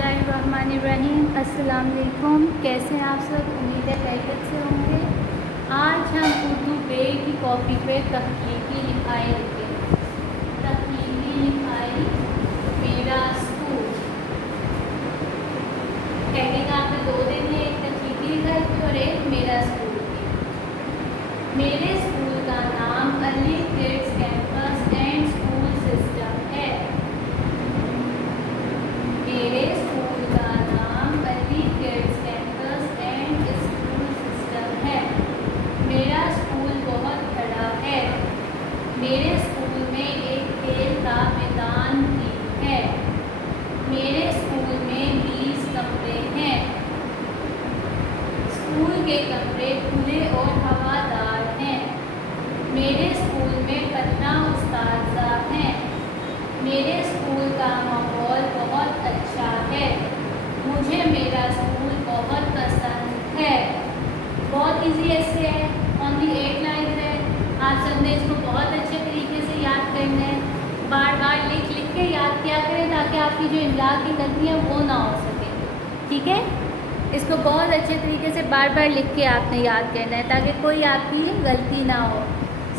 बिस्मिल्लाहिर्रहमानिर्रहीम। अस्सलाम वालेकुम। कैसे हैं आप सब? उम्मीद है खैरियत से होंगे। आज हम उर्दू बे की कॉपी पे तख्लीकी लिखाई लिखेंगे। तख्लीकी लिखाई मेरा स्कूल। हेडिंग आपने दो देनी है, एक तख्लीकी लिखाई की और एक मेरा स्कूल की। मेरे स्कूल का नाम Ali kids campus and school system है। मेरे स्कूल का नाम Ali kids campus and school system है। मेरा स्कूल बहुत बड़ा है। मेरे स्कूल में एक खेल का मैदान भी है। मेरे स्कूल में 20 कमरे हैं। स्कूल के कमरे खुले और हवादार हैं। मेरे स्कूल में 15 उस्ताज़ा हैं। मेरे स्कूल का माहौल बहुत अच्छा है। मुझे मेरा स्कूल बहुत पसंद है। बहुत इजी ऐसे है, ओनली 8 लाइन है। आप सबने इसको बहुत अच्छे तरीके से याद करना है। बार बार लिख लिख के याद किया करें ताकि आपकी जो इमला की गलती है वो ना हो सके। ठीक है, इसको बहुत अच्छे तरीके से बार बार लिख के आपने याद करना है ताकि कोई आपकी गलती ना हो।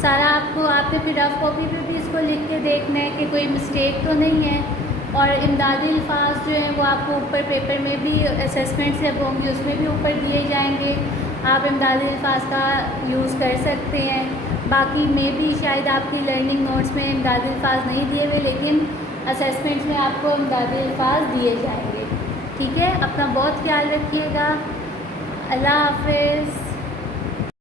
सारा आपने फिर रफ कॉपी पे भी इसको लिख के देखना है कि कोई मिस्टेक तो नहीं है। और इमदादी अल्फाज जो हैं वो आपको ऊपर पेपर में भी असेसमेंट से अब होंगे, उसमें भी ऊपर दिए जाएंगे। आप इमदादी अल्फाज का यूज़ कर सकते हैं। बाकी में भी शायद आपकी लर्निंग नोट्स में इमदादी अल्फाज नहीं दिए हुए, लेकिन असेसमेंट्स में आपको इमदादी अल्फाज दिए जाएंगे। ठीक है, अपना बहुत ख्याल रखिएगा। अल्लाह हाफ़िज़।